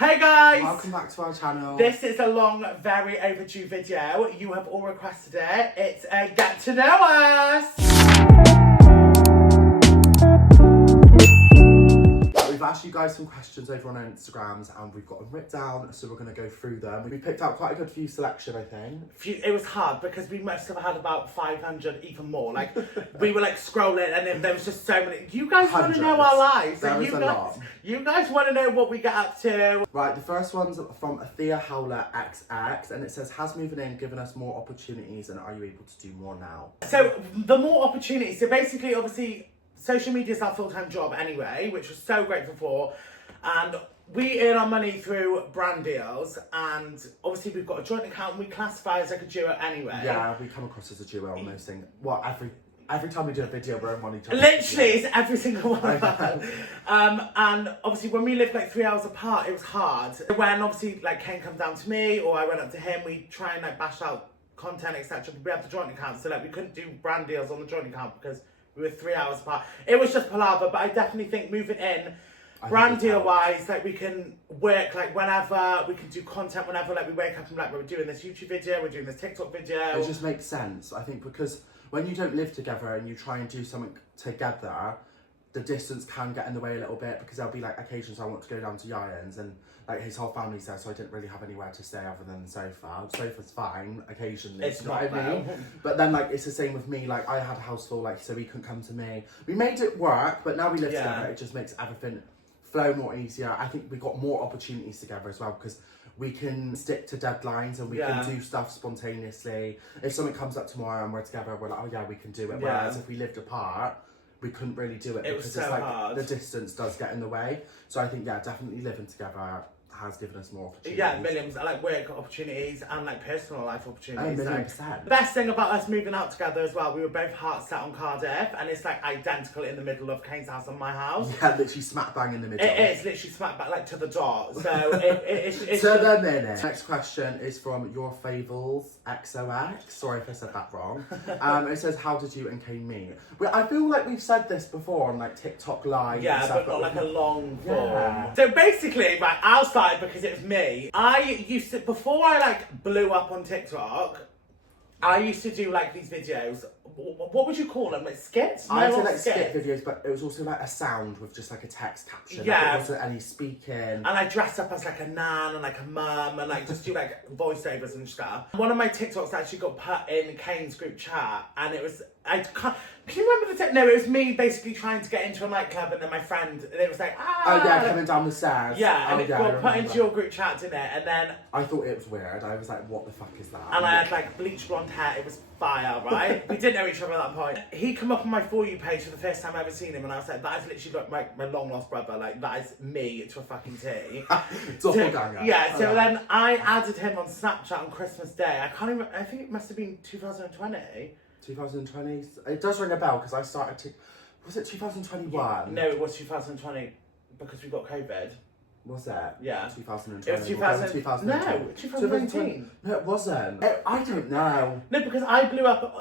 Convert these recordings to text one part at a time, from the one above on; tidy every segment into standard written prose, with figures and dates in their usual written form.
Hey guys! Welcome back to our channel. This is a long, very overdue video. You have all requested it. It's a get to know us! We've asked you guys some questions over on our Instagrams and we've got them written down, so we're going to go through them. We picked out quite a good few selection, I think. It was hard because we must have had about 500, even more. Like, we were like scrolling and then there was just so many. You guys want to know our lives. There is a lot. You guys want to know what we get up to. Right, the first one's from Thea Howler XX and it says, has moving in given us more opportunities and are you able to do more now? So, the more opportunities. So basically, obviously, social media is our full-time job anyway, which we're so grateful for. And we earn our money through brand deals. And obviously we've got a joint account and we classify as like a duo anyway. Yeah, we come across as a duo on those things. Well, every time we do a video, we're on each other. Literally, it's every single one of us. And obviously when we lived like 3 hours apart, it was hard. When obviously like Kane comes down to me or I went up to him, we try and like bash out content, etc. But we have the joint account, so like we couldn't do brand deals on the joint account because we were 3 hours apart. It was just palaver, but I definitely think moving in, brand deal wise, like we can work like whenever, we can do content whenever, like we wake up and like we're doing this YouTube video, we're doing this TikTok video. It just makes sense, I think, because when you don't live together and you try and do something together, the distance can get in the way a little bit because there'll be like occasions I want to go down to Ieuan's and like his whole family's there, so I didn't really have anywhere to stay other than the sofa. The sofa's fine occasionally, It's you know what I mean? But then like it's the same with me, like I had a house full, like so he couldn't come to me. We made it work, but now we live together, it just makes everything flow more easier. I think we got more opportunities together as well because we can stick to deadlines and we can do stuff spontaneously. If something comes up tomorrow and we're together, we're like, oh yeah, we can do it. Whereas if we lived apart, we couldn't really do it because so it's like hard. The distance does get in the way. So I think, yeah, definitely living together has given us more opportunities. Yeah, millions. I like work opportunities and like personal life opportunities. Oh, 1,000,000%. The best thing about us moving out together as well, we were both heart set on Cardiff and it's like identical in the middle of Kane's house and my house. Yeah, literally smack bang in the middle. It is literally smack back like to the dot. So it's to the minute. Next question is from Your Fables XOX. Sorry if I said that wrong. It says, how did you and Kane meet? Well, I feel like we've said this before on like TikTok live. Yeah, and stuff, but not like a long form. Yeah. So basically, right, I'll start because it was me. I used to, before I like blew up on TikTok, I used to do like these videos. What would you call them? Like skits? I did like skit videos, but it was also like a sound with just like a text caption. Yeah. Like, it wasn't any speaking. And I dress up as like a nan and like a mum and like just do like voiceovers and stuff. One of my TikToks actually got put in Kane's group chat and it was, can you remember the no, it was me basically trying to get into a nightclub and then my friend, and it was like, Oh yeah, coming down the stairs. Yeah, and it got put into your group chat, didn't it? And then I thought it was weird. I was like, what the fuck is that? And I had like bleach blonde hair, it was fire, right? We didn't know each other at that point. He come up on my For You page for the first time I ever seen him and I was like, that is literally like my long lost brother, like that is me to a fucking T. Doppelganger. Yeah, so then I added him on Snapchat on Christmas Day. I think it must have been 2020. 2020? It does ring a bell because I started to... Was it 2021? No, it was 2020 because we got COVID. Was it? Yeah. 2020. It was 2000. No, 2019. No, it wasn't. I don't know. No, because I blew up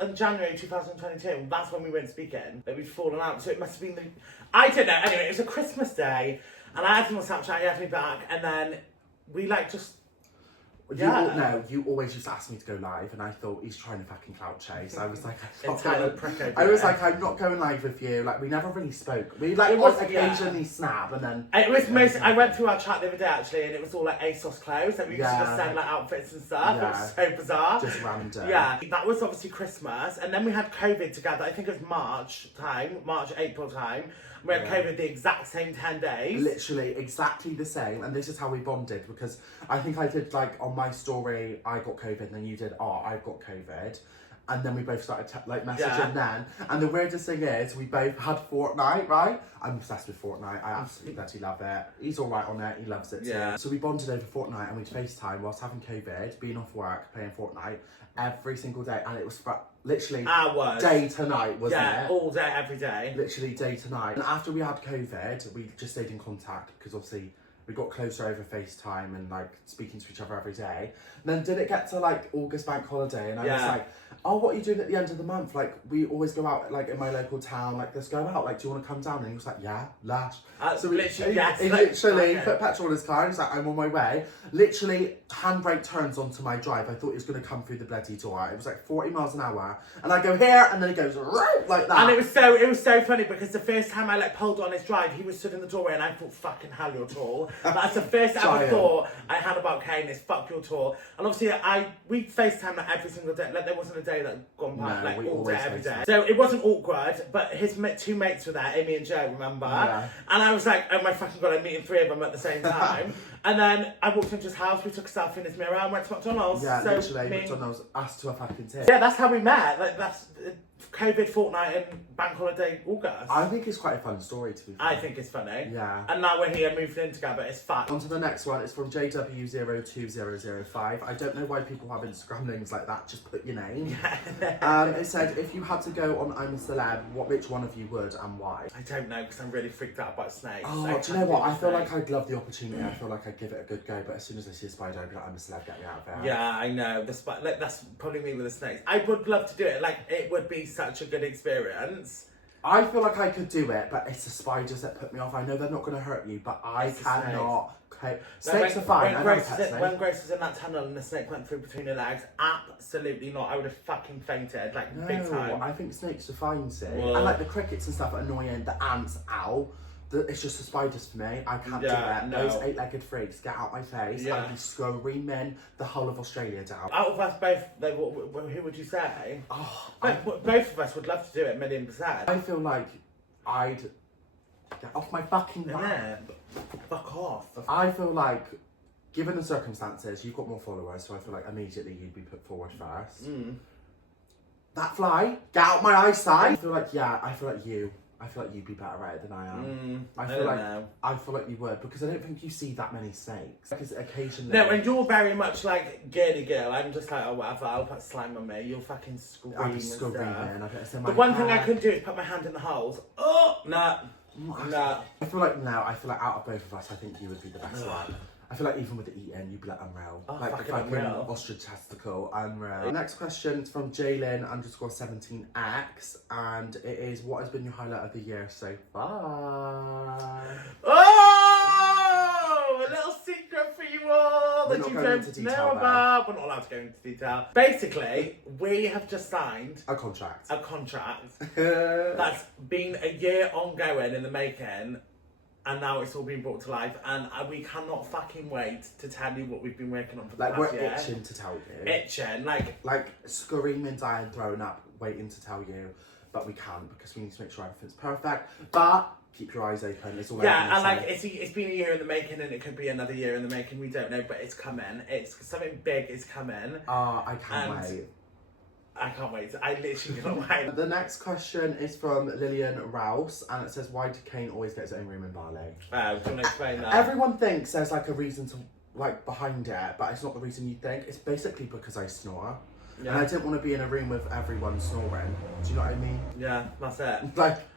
in January 2022. That's when we weren't speaking. That we'd fallen out. So it must have been the... I don't know. Anyway, it was a Christmas day and I had him on Snapchat, he had me back and then we like just... You always used to ask me to go live, and I thought he's trying to fucking clout chase. I was like, I'm not going live with you. Like, we never really spoke. We like occasionally snap, and then it was mostly. I went through our chat the other day actually, and it was all like ASOS clothes. Like we used to just send like outfits and stuff. It was so bizarre. Just random. Yeah, that was obviously Christmas, and then we had COVID together. I think it was March, April time. We had COVID the exact same 10 days. Literally exactly the same. And this is how we bonded because I think I did like on my story, I got COVID and then you did, I've got COVID. And then we both started messaging then. And the weirdest thing is we both had Fortnite, right? I'm obsessed with Fortnite. I absolutely bloody love it. He's all right on it. He loves it too. Yeah. So we bonded over Fortnite and we'd FaceTime whilst having COVID, being off work, playing Fortnite every single day. And it was literally hours. Day to night, wasn't it? Yeah, all day, every day. Literally day to night. And after we had COVID, we just stayed in contact because obviously we got closer over FaceTime and like speaking to each other every day. And then did it get to like August bank holiday and I was like, oh, what are you doing at the end of the month? Like, we always go out like in my local town, like let's go out, like do you want to come down? And he was like, yeah, lash. So literally, he literally put petrol in his car and he's like, I'm on my way. Literally, handbrake turns onto my drive. I thought he was going to come through the bloody door. It was like 40 miles an hour. And I go here and then he goes right like that. And it was so funny because the first time I like pulled on his drive, he was stood in the doorway and I thought, fucking hell, you're tall. That's the first ever thought I had about Kane is fuck, you're tall. And obviously we FaceTime like every single day. Like there wasn't a day that gone by like all day, every day. So it wasn't awkward, but his two mates were there, Amy and Joe, remember? Yeah. And I was like, oh my fucking god, I'm meeting three of them at the same time. And then I walked into his house, we took a selfie in his mirror and went to McDonald's. Yeah, so literally, McDonald's asked to a fucking tip. Yeah, that's how we met. Like that's COVID fortnight and bank holiday August. I think it's quite a fun story to be fair. I think it's funny. Yeah. And now we're here moving in together, it's fun. On to the next one, it's from JW02005. I don't know why people have Instagram names like that, just put your name. It said, if you had to go on I'm a Celeb, which one of you would and why? I don't know, because I'm really freaked out about snakes. Oh, do you know what? I feel like I'd love the opportunity. I feel like I'd give it a good go, but as soon as I see a spider, I'd be like, I'm a celeb, get me out of there. Yeah, I know. Like, that's probably me with the snakes. I would love to do it. Like, it would be such a good experience. I feel like I could do it, but it's the spiders that put me off. I know they're not going to hurt you, but I cannot. Okay. Snakes are fine. When Grace was in that tunnel and the snake went through between her legs, absolutely not. I would have fucking fainted, like, big time. I think snakes are fine, see. And like the crickets and stuff are annoying, the ants, ow. It's just the spiders for me. I can't do it. No. Those eight-legged freaks, get out my face. Yeah. I'd be screaming the whole of Australia down. Out of us both, who would you say? Oh, both of us would love to do it, 1,000,000%. I feel like I'd get off my fucking back. Fuck off. I feel like, given the circumstances, you've got more followers, so I feel like immediately you'd be put forward first. That fly, get out my eyesight. I feel like you'd be better at it than I am. I feel like you would, because I don't think you see that many snakes. Because occasionally. No, and you're very much like girly girl. I'm just like, oh whatever, I'll put slime on me. You'll fucking scream. I'll be screaming. The one thing I couldn't do is put my hand in the holes. Oh, nah. I feel like out of both of us, I think you would be the best one. I feel like even with the eating, you'd be like unreal. Oh, like fucking unreal. Ostrich testicle, unreal. The next question is from Jaylin_17X, and it is, what has been your highlight of the year so far? Oh! A little secret for you all that you don't know about. We're not allowed to go into detail. Basically, we have just signed a contract. That's been a year ongoing in the making. And now it's all been brought to life, and we cannot fucking wait to tell you what we've been working on for the last year. We're itching to tell you. Itching, like screaming, dying, throwing up, waiting to tell you, but we can't because we need to make sure everything's perfect. But keep your eyes open. It's all. Yeah, and like it's been a year in the making, and it could be another year in the making. We don't know, but it's coming. It's something big is coming. I can't wait. I can't wait. I literally can't wait. The next question is from Lillian Rouse, and it says, why did Kane always get his own room in Bali? Do you want to explain that? Everyone thinks there's like a reason to behind it, but it's not the reason you think. It's basically because I snore. Yeah. And I didn't want to be in a room with everyone snoring. Do you know what I mean? Yeah, that's it.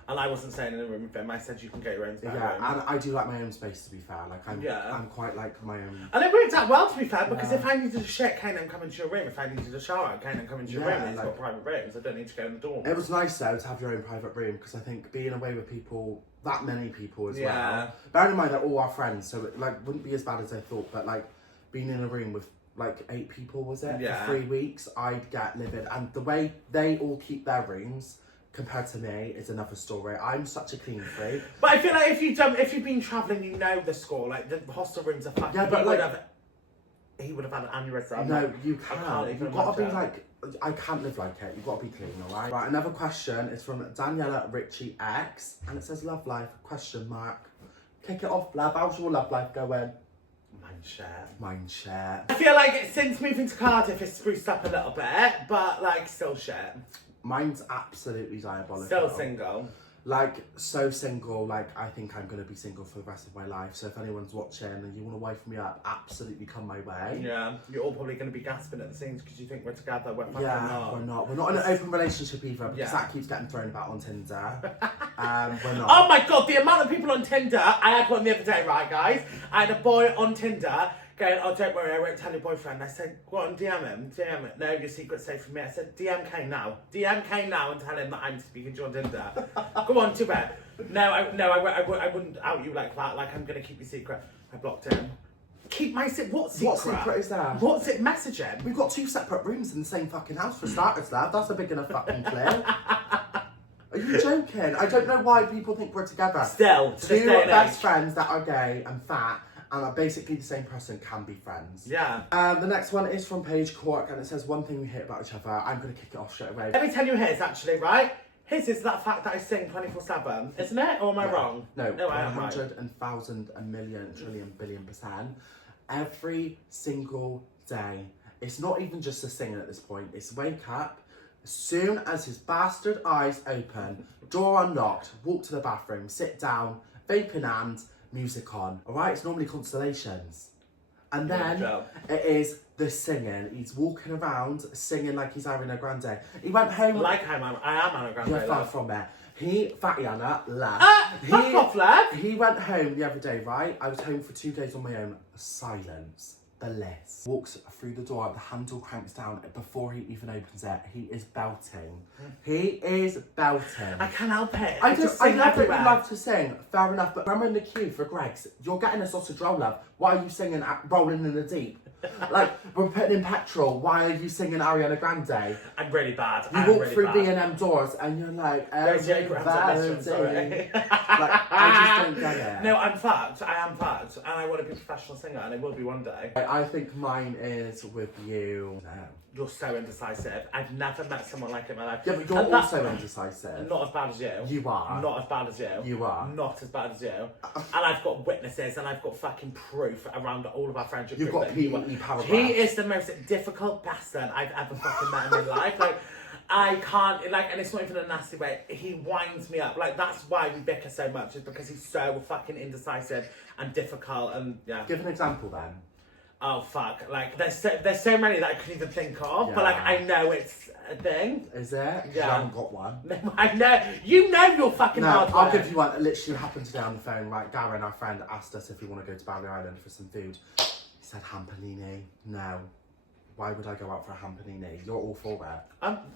And I wasn't staying in a room with him. I said you can get your own space. Yeah, and I do like my own space, to be fair. Like I'm quite like my own. And it worked out well, to be fair, because if I needed a shit, Kane, I'm coming to your room. If I needed a shower, Kane, I'm coming to your room. It's got private rooms. I don't need to go in the dorm. It was nice though to have your own private room, because I think being away with people, that many people as well. Bearing in mind they're all our friends, so it wouldn't be as bad as I thought. But being in a room with 8 people, was it? For 3 weeks, I'd get livid. And the way they all keep their rooms compared to me is another story. I'm such a clean freak. But I feel like if you've been travelling, you know the score. Like the hostel rooms are fucking. Yeah, but he would have had an aneurysm. No, you can't. You've got to be I can't live like it. You've got to be clean, alright? Right, another question is from Daniela Richie X, and it says, love life, ? Kick it off, love. How's your love life going? Mindshare. I feel like since moving to Cardiff, it's spruced up a little bit, but still shit. Mine's absolutely diabolical. Still single. Like, so single, like, I think I'm going to be single for the rest of my life. So if anyone's watching and you want to wife me up, absolutely come my way. Yeah, you're all probably going to be gasping at the seams because you think we're together. We're fucking Yeah, not. we're not. We're not in an open relationship either because Yeah. that keeps getting thrown about on Tinder. We're not. Oh my god, the amount of people on Tinder. I had one the other day, right, guys? I had a boy on Tinder going, oh, don't worry, I won't tell your boyfriend. I said, go on, DM him. No, your secret's safe from me. I said, DM Kane now. DM Kane now and tell him that I'm speaking to you on Tinder. Go on, do it. No, I wouldn't out you like that. Like, I'm going to keep your secret. I blocked him. Keep my secret? What secret? What secret is that? What's it messaging? We've got 2 separate rooms in the same fucking house for starters, lad. That's a big enough fucking clue. Are you joking? I don't know why people think we're together. Still, to this 2 day and best age. friends that are gay and fat and are basically the same person can be friends. Yeah. The next one is from Paige Cork and it says one thing we hate about each other. I'm going to kick it off straight away. Let me tell you his, actually, right? His is that fact that I sing 24/7, isn't it? Or am I wrong? No, I am right. 100 and 1,000 and million trillion billion%. Every single day. It's not even just a singing at this point. It's wake up. As soon as his bastard eyes open, door unlocked, walk to the bathroom, sit down, vape in hand, music on. Alright, it's normally constellations. And then it is the singing. He's walking around singing like he's Ariana Grande. He went home. Like I am Ariana Grande. You're far from it. Fatty Anna, left. Fuck off, love. He went home the other day, right? I was home for 2 days on my own. Silence. Bliss. Walks through the door, the handle cranks down. Before he even opens it, he is belting. He is belting. I can't help it. I just love sing that you everywhere. love to sing, fair enough, but when we're in the queue for Greg's, you're getting a sausage roll, love. Why are you singing Rolling in the Deep? Like, we're putting in petrol, why are you singing Ariana Grande? I'm really bad. You walk through B&M doors and you're like, everybody. Sorry. Like, I just don't get it. No, I'm fucked. I am fucked. And I want to be a professional singer, and I will be one day. I think mine is with you. No. You're so indecisive. I've never met someone like it in my life. Yeah, but you're And that's also indecisive. not as bad as you. You are. Not as bad as you. You are. Not as bad as you. And I've got witnesses and I've got fucking proof around all of our friendship. You've group got that you PE are- paragraph. He is the most difficult bastard I've ever fucking met in my life. Like, I can't, like, and it's not even a nasty way. He winds me up. Like, that's why we bicker so much, is because he's so fucking indecisive and difficult and, yeah. Give an example then. Oh, fuck. Like, there's so many that I couldn't even think of, but, like, Yeah. I know it's a thing. Is it? Yeah. I haven't got one. I know. You know you're fucking No, hard I'll work. give you one. It literally happened today on the phone. Right, Garen, our friend, asked us if we want to go to Barry Island for some food. He said ham panini. No. Why would I go out for a ham panini? You're all for it.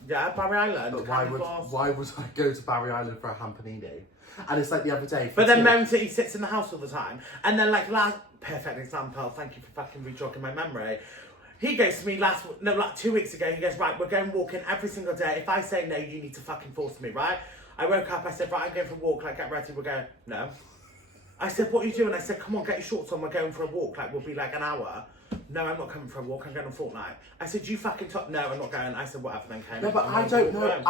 Yeah, Barry Island. But Candy Floss. why would I go to Barry Island for a ham panini? And it's like the other day. But then moments that he sits in the house all the time. And then like perfect example, thank you for fucking rejogging my memory. He goes to me like 2 weeks ago, he goes, right, we're going walking every single day. If I say no, you need to fucking force me, right? I woke up, I said, right, I'm going for a walk, like get ready, we're going, no. I said, what are you doing? I said, come on, get your shorts on, we're going for a walk, like we'll be like an hour. No, I'm not coming for a walk, I'm going on Fortnite. I said, you fucking no, I'm not going. I said, whatever then, Kane. No, but I don't know.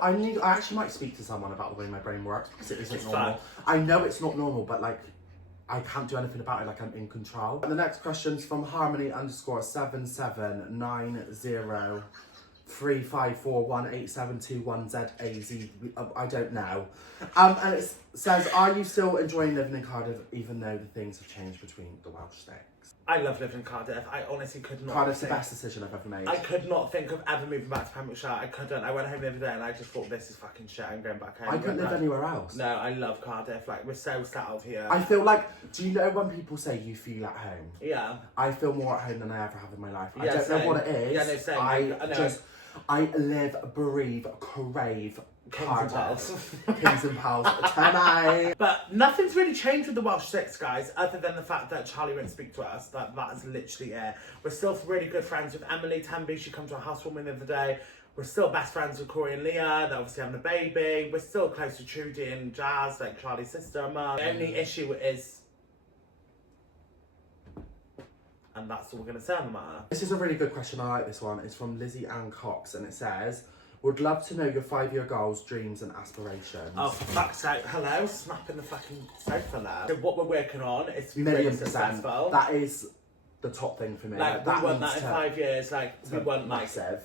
I actually might speak to someone about the way my brain works because it isn't It's normal. fine. I know it's not normal, but like, I can't do anything about it. Like, I'm in control. And the next question's from Harmony_779035418721ZAZ. I don't know. And it says, are you still enjoying living in Cardiff even though the things have changed between the Welsh sticks? I love living in Cardiff. I honestly could not. Cardiff's the best decision I've ever made. I could not think of ever moving back to Pembrokeshire. I couldn't. I went home the other day and I just thought, this is fucking shit. I'm going back home. I couldn't live anywhere else. No, I love Cardiff. Like, we're so settled here. I feel like, do you know when people say you feel at home? Yeah. I feel more at home than I ever have in my life. I Yeah, don't same. know what it is. Yeah, no, same. I know. I live, breathe, crave Kings and Cardiff. Kings and Pals tonight. But nothing's really changed with the Welsh Six, guys, other than the fact that Charlie won't speak to us. That is literally it. We're still really good friends with Emily Tamby. She come to our housewarming the other day. We're still best friends with Corey and Leah. They're obviously having a baby. We're still close to Trudy and Jazz, like Charlie's sister and mum. The only issue is... And that's all we're going to say on the matter. This is a really good question. I like this one. It's from Lizzie Ann Cox and it says, would love to know your 5-year goals, dreams and aspirations. Oh, for fuck's sake. Hello? Snapping the fucking sofa now. So what we're working on is really Million %. successful. That is the top thing for me. Like, we want that in needs 5 years. Like, we want, like... massive.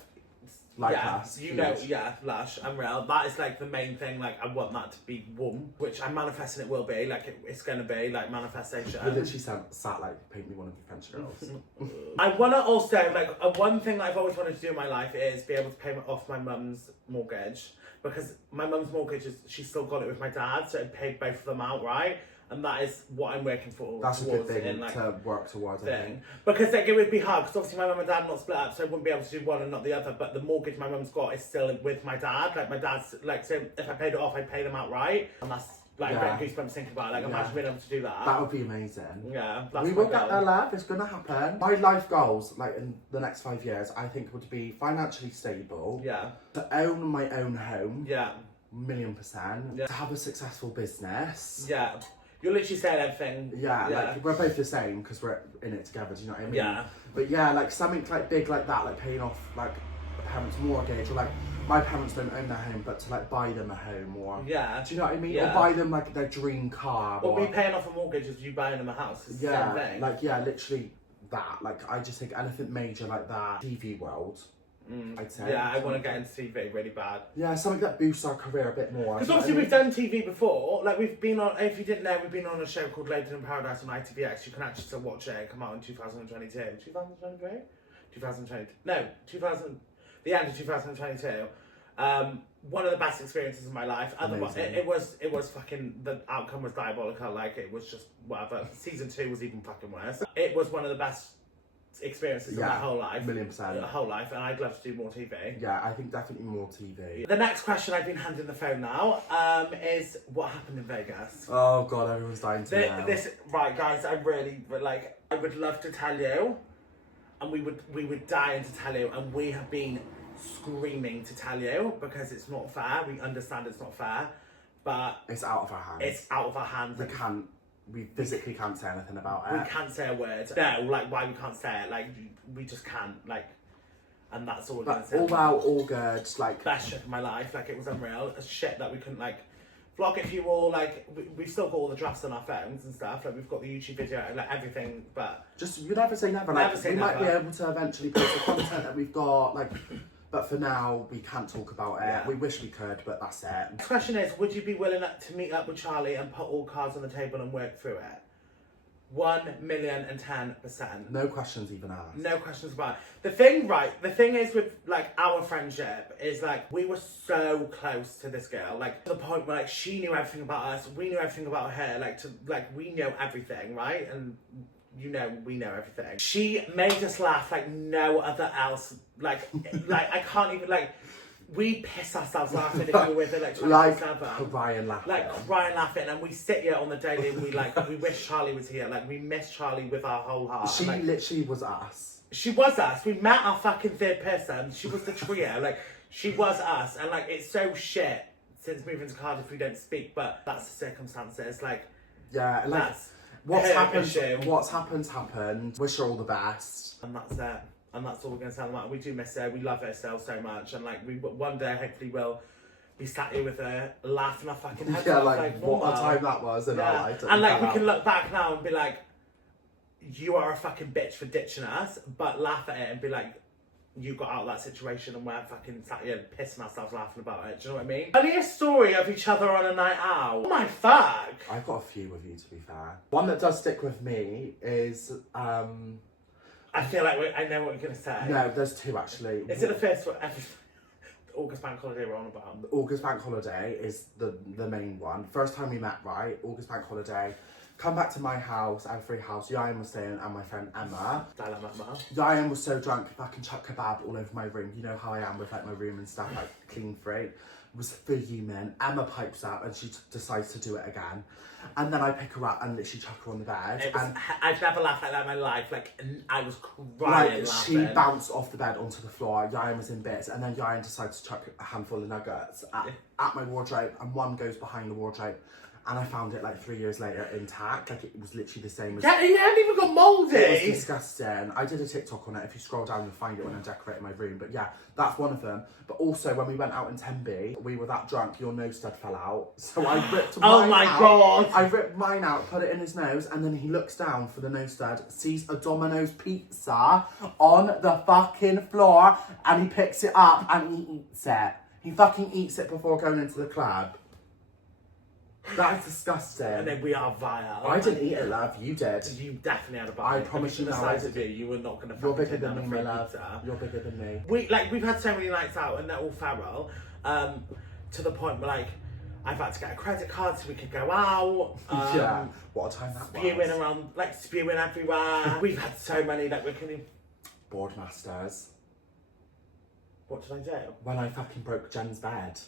like us. You huge. know, lush and real. That is like the main thing. Like, I want that to be warm, which I'm manifesting it will be. Like, it's gonna be like manifestation. You literally sat like, paint me one of your French girls. I wanna also like one thing that I've always wanted to do in my life is be able to pay off my mum's mortgage, because my mum's mortgage is, she's still got it with my dad, so it paid both of them out, right? And that is what I'm working for. That's a good thing in, like, to work towards, I think. Because like, it would be hard, because obviously my mum and dad are not split up, so I wouldn't be able to do one and not the other, but the mortgage my mum's got is still with my dad. Like, my dad's, like, so if I paid it off, I'd pay them outright. And that's, like, I'm getting goosebumps thinking about it. Like, imagine being able to do that. That would be amazing. Yeah, that's we will get there, love. It's going to happen. My life goals, like, in the next 5 years, I think would be financially stable. Yeah. To own my own home. Yeah. 1,000,000%. Yeah. To have a successful business. Yeah. You're literally saying everything. Yeah, like, we're both the same because we're in it together, do you know what I mean? Yeah. But yeah, like, something, like, big like that, like, paying off, like, a parents' mortgage, or, like, my parents don't own their home, but to, like, buy them a home, or... Yeah. Do you know what I mean? Yeah. Or buy them, like, their dream car, Well, or... me paying off a mortgage is you buying them a house. It's the same thing. Like, yeah, literally that. Like, I just think anything major like that. TV world, I'd say. Yeah, I want to get into TV really bad. Yeah, something that boosts our career a bit more. Because obviously we've done TV before. Like, we've been on, if you didn't know, we've been on a show called Ladies in Paradise on ITVX. You can actually still watch it. It came out in 2022. 2023? 2020. No, 2000. The end of 2022. One of the best experiences of my life. Otherwise, it was fucking, the outcome was diabolical. Like, it was just whatever. Season 2 was even fucking worse. It was one of the best experiences of my whole life. 1,000,000%. Whole life, and I'd love to do more TV. Yeah, I think definitely more TV. The next question I've been handing the phone now is what happened in Vegas. Oh god, everyone's dying to know. Right, guys, I really I would love to tell you, and we would die to tell you, and we have been screaming to tell you because it's not fair. We understand it's not fair, but it's out of our hands. It's out of our hands. We physically can't say anything about it. We can't say a word. No, like, why we can't say it? Like, we just can't. Like, and that's all we're gonna say. All well, all good. Like, best shit of my life. Like, it was unreal. A shit that we couldn't like vlog it for you all. Like, we've still got all the drafts on our phones and stuff. Like, we've got the YouTube video, like everything. But just you never say never. Like, we might be able to eventually post the content that we've got. Like. But for now, we can't talk about it. Yeah. We wish we could, but that's it. The question is, would you be willing to meet up with Charlie and put all cards on the table and work through it? 1,010%. No questions even asked. No questions about it. The thing is with, like, our friendship is, like, we were so close to this girl. Like, to the point where, like, she knew everything about us, we knew everything about her. Like, we know everything, right? And... you know, we know everything. She made us laugh like no other else. Like I can't even, like, we piss ourselves laughing if we were with her, like, crying laughing. Like, crying laughing, and we sit here on the daily and we wish Charlie was here. Like, we miss Charlie with our whole heart. She literally was us. She was us. We met our fucking third person. She was the trio. Like, she was us. And, like, it's so shit since moving to Cardiff we don't speak, but that's the circumstances. Like, yeah, like, that's... What's happened. Wish her all the best. And that's it. And that's all we're going to tell them. We do miss her. We love her so much. And, like, we one day hopefully will be sat here with her, laughing our fucking heads off. Like what a time that was in our life. And, like, we can look back now and be like, you are a fucking bitch for ditching us, but laugh at it and be like, you got out of that situation and we're fucking sat here pissing ourselves laughing about it. Do you know what I mean? Funniest story of each other on a night out. Oh my fuck. I've got a few with you, to be fair. One that does stick with me is I feel like I know what you're gonna say. No, there's two actually. Is it the first one? August Bank Holiday we're on about. August Bank Holiday is the main one. First time we met, right? August Bank Holiday. Come back to my house, our free house. Ieuan was staying and my friend Emma. Ieuan was so drunk, fucking chuck kebab all over my room. You know how I am with, like, my room and stuff, like clean free. It was fuming. Emma pipes up and she decides to do it again. And then I pick her up and literally chuck her on the bed. I've never laughed like that in my life. Like, I was crying laughing. She bounced off the bed onto the floor. Ieuan was in bits, and then Ieuan decides to chuck a handful of nuggets at my wardrobe, and one goes behind the wardrobe And I found it like 3 years later intact. Like it was literally the same as... Yeah, it hadn't even got mouldy. It was disgusting. I did a TikTok on it. If you scroll down, you'll find it when I decorated my room. But yeah, that's one of them. But also, when we went out in Tenby, we were that drunk, your nose stud fell out. So I ripped mine Oh my out. God. I ripped mine out, put it in his nose, and then he looks down for the nose stud, sees a Domino's pizza on the fucking floor, and he picks it up and he eats it. He fucking eats it before going into the club. That is disgusting. And then we are vile. I didn't eat it, love. You did. You definitely had a bite. I promise you the now, size I of you were not going to. You're bigger than me, my love. You're bigger than me. We've had so many nights out, and they're all feral. To the point where like I've had to get a credit card so we could go out. Yeah. What a time that spewing was. around, like spewing everywhere. We've had so many, like we're going. Boardmasters. What did I do? When I fucking broke Jen's bed.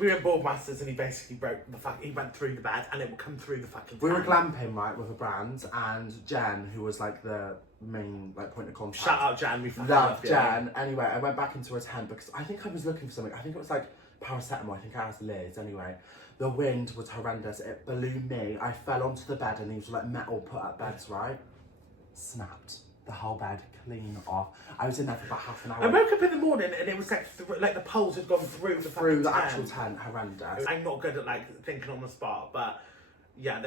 We were in Boardmasters and he basically broke he went through the bed and it would come through the fucking We were tent. glamping, right, with a brand, and Jen, who was like the main like point of contact. Shout out Jen, we fucking Love you. Jen. Anyway, I went back into her tent because I think I was looking for something. I think it was like paracetamol. I think I asked Liz. Anyway, the wind was horrendous. It blew me. I fell onto the bed and these were like metal put up beds, right? Snapped. The whole bed clean off. I was in there for about half an hour. I woke up in the morning and it was like the poles had gone through the actual tent. Horrendous. I'm not good at like thinking on the spot, but yeah,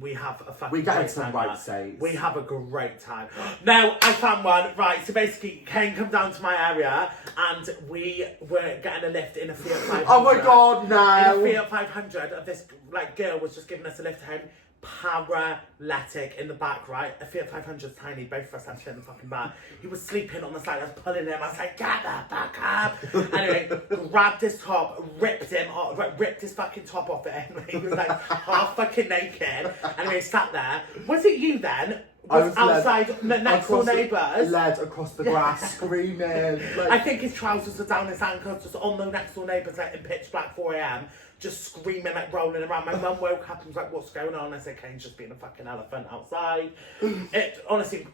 we have a fucking We great get some time. right states. We have a great time. No, I found one. Right, so basically Kane come down to my area and we were getting a lift in a Fiat 500. Oh my God, no. In a Fiat 500, this like girl was just giving us a lift home. Paralytic in the back, right? A Fiat 500's tiny, both of us had to get in the fucking back. He was sleeping on the side, I was pulling him, I was like, get the fuck up! Anyway, grabbed his top, ripped his fucking top off it, and he was like half fucking naked. Anyway, sat there. Was it you then? I was outside next door neighbours. Led across the grass, screaming. Like... I think his trousers were down his ankles, just on the next door neighbours, like in pitch black 4 a.m. Just screaming, like rolling around. My mum woke up and was like, what's going on? I said, Kane's just being a fucking elephant outside. It honestly,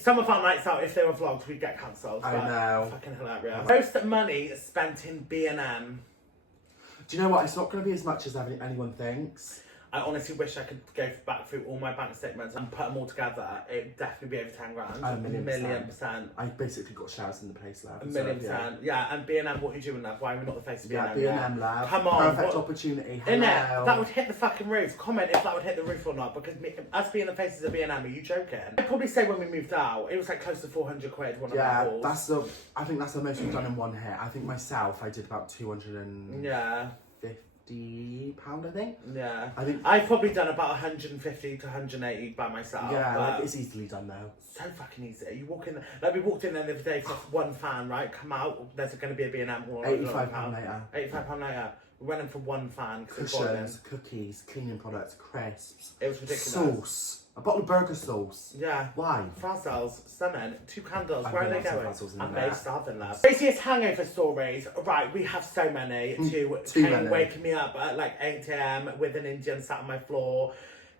some of our nights out, if they were vlogs, we'd get cancelled. I know. Fucking hilarious. Most money spent in B&M. Do you know what? It's not going to be as much as anyone thinks. I honestly wish I could go back through all my bank statements and put them all together. It'd definitely be over 10 grand. A million percent. I basically got shares in the place, love. A million percent. Yeah, and B&M, what are you doing, love? Why are we not the face of B&M? Yeah, B&M, love. Come on. Perfect opportunity. Hello. Innit? That would hit the fucking roof. Comment if that would hit the roof or not, because us being the faces of B&M, are you joking? I'd probably say when we moved out, it was like close to 400 quid, one of our balls. I think that's the most we've done in one hit. I think myself, I did about 250 £50, I think. Yeah. I think I've probably done about 150 to 180 by myself. Yeah, like it's easily done though. So fucking easy. You walk in, like we walked in there the other day for one fan, right? Come out, there's going to be a B&M haul. £85 later. £85 later. We went in for one fan. Cushions, cookies, cleaning products, crisps. It was ridiculous. Sauce. A bottle of burger sauce. Yeah. Why? Frazzles, stunning. 2 candles. I Where are they love some going? Frazzles in I'm there. based starving, love. Craziest hangover stories. Right, we have so many. Too Kane many. waking me up at like 8 a.m. with an Indian sat on my floor.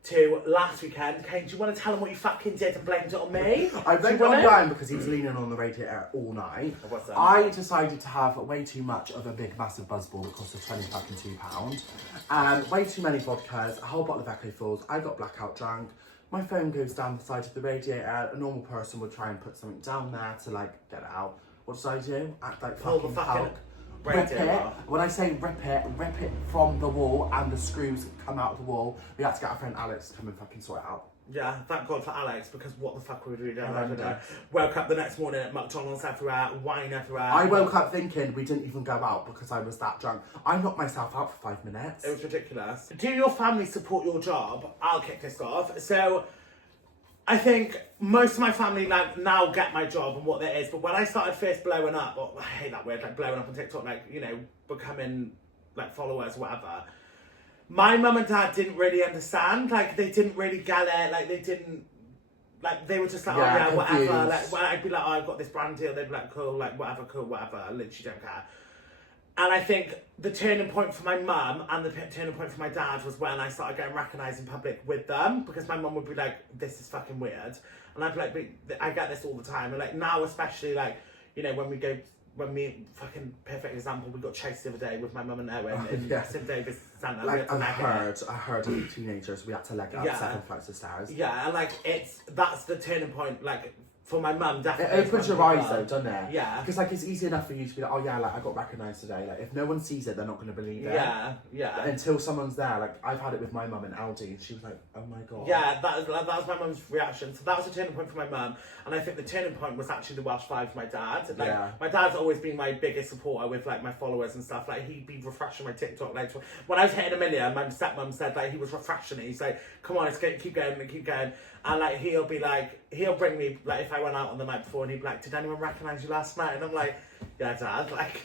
To last weekend, Kane, do you want to tell him what you fucking did and blamed it on me? I went down because he was leaning on the radiator all night. What's that? I decided to have way too much of a big massive buzzball that cost us £22. Way too many vodkas, a whole bottle of Echo Falls. I got blackout drunk. My phone goes down the side of the radiator. A normal person would try and put something down there to like get it out. What did I do? Act like Pull the fucking Hulk. rip Rip it. When I say rip it from the wall and the screws come out of the wall. We had to get our friend Alex to come and fucking sort it out. Yeah, thank God for Alex, because what the fuck would we do? Horrendous. Woke up the next morning at McDonald's everywhere, wine everywhere. I woke up thinking we didn't even go out because I was that drunk. I knocked myself out for 5 minutes. It was ridiculous. Do your family support your job? I'll kick this off. So, I think most of my family like now get my job and what it is, but when I started first blowing up, I hate that word, like blowing up on TikTok, like, you know, becoming like followers or whatever, my mum and dad didn't really understand, like they didn't really get it, like they didn't, like they were just like, Yeah, oh yeah, whatever, confused. like well, I'd be like, oh, I've got this brand deal, they'd be like, cool, whatever, I literally don't care. And I think the turning point for my mum and the turning point for my dad was when I started getting recognised in public with them, because my mum would be like, this is fucking weird. And I'd be like, I get this all the time. And like now especially, like, you know, when we go when me, fucking perfect example, we got chased the other day with my mum and Ieuan in St David's Centre. Like, I heard of teenagers, we had to leg up 7 flights of stairs. Yeah, and like, that's the turning point, like, for my mum, definitely. It opens your eyes though, doesn't it? Yeah. Because like, it's easy enough for you to be like, oh yeah, like I got recognised today. Like, if no one sees it, they're not going to believe it. Yeah, yeah. But until someone's there, like, I've had it with my mum in Aldi, and she was like, oh my god. Yeah, that was my mum's reaction. So that was a turning point for my mum, and I think the turning point was actually the Welsh Five for my dad. Like, my dad's always been my biggest supporter with like my followers and stuff. Like, he'd be refreshing my TikTok. Like, when I was hitting 1 million, my stepmom said like he was refreshing it. He's like, come on, let's keep going. And like, he'll bring me, like, if I went out on the night before, and he'd be like, did anyone recognise you last night? And I'm like, yeah, Dad, like,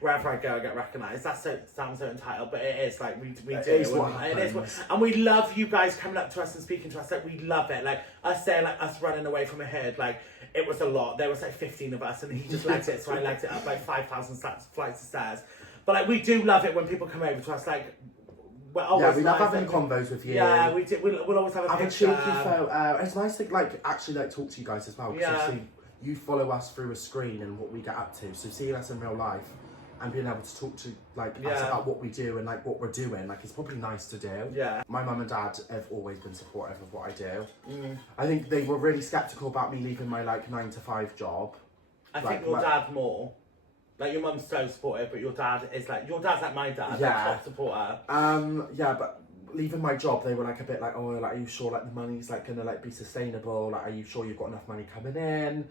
wherever I go, I get recognised. That sounds so entitled, but it is, like, we do. It is what happens. And we love you guys coming up to us and speaking to us. Like, we love it. Like, us saying, like, us running away from a herd, like, it was a lot. There was, like, 15 of us, and he just legged it, so I legged it up, like, 5,000 flights of stairs. But, like, we do love it when people come over to us, like, yeah, we love having combos with you. Yeah, we do. We'll always have a picture. Have a cheeky photo. It's nice to like actually like talk to you guys as well. Because obviously you follow us through a screen and what we get up to. So seeing us in real life and being able to talk to like us about what we do and like what we're doing, like it's probably nice to do. Yeah. My mum and dad have always been supportive of what I do. I think they were really skeptical about me leaving my like 9-to-5 job. I think your dad more. Like, your mum's so supportive, but your dad's like my dad, like, top supporter. Yeah, but leaving my job, they were like a bit like, oh, like, are you sure like the money's like gonna like be sustainable? Like, are you sure you've got enough money coming in?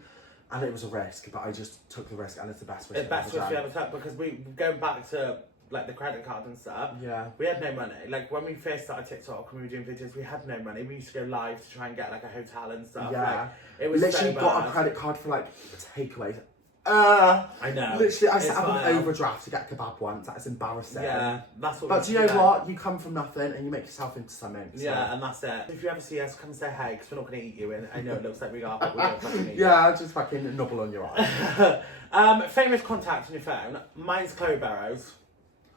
And it was a risk, but I just took the risk, and it's the best risk. It's the best risk we ever took, because we going back to like the credit card and stuff. Yeah. We had no money. Like, when we first started TikTok and we were doing videos, we had no money. We used to go live to try and get like a hotel and stuff. Yeah. Like, it was literally so got bad. a credit card for like takeaways. I know. Literally, I set up an overdraft to get a kebab once. That's embarrassing. Yeah, that's what. But do you know what? You come from nothing and you make yourself into something. So. Yeah, and that's it. If you ever see us, come and say hey, because we're not going to eat you. And I know it looks like we are, but we don't fucking eat you. Yeah, just fucking nobble on your eye. Famous contacts on your phone. Mine's Chloe Burrows.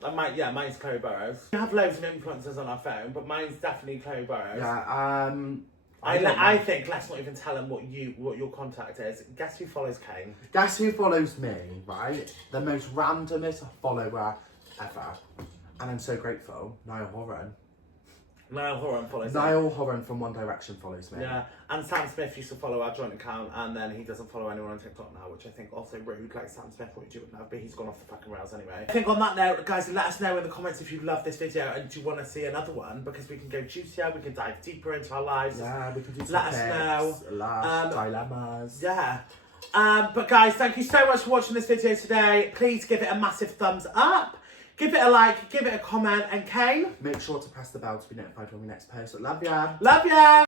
Mine's Chloe Burrows. We have loads of influencers on our phone, but mine's definitely Chloe Burrows. Yeah. I think let's not even tell them what your contact is. Guess who follows Kane? Guess who follows me, right? The most randomest follower ever. And I'm so grateful. Niall Horan. Niall Horan follows Niall Horan from One Direction follows me. Yeah, and Sam Smith used to follow our joint account, and then he doesn't follow anyone on TikTok now, which I think also rude. Like, Sam Smith, what you do now, but he's gone off the fucking rails anyway. I think on that note, guys, let us know in the comments if you love this video and do you want to see another one, because we can go juicier, we can dive deeper into our lives. Yeah, we can do some Let us know. Dilemmas. Yeah. But guys, thank you so much for watching this video today. Please give it a massive thumbs up. Give it a like, give it a comment, and Kane, make sure to press the bell to be notified when we next post. Love ya. Love ya.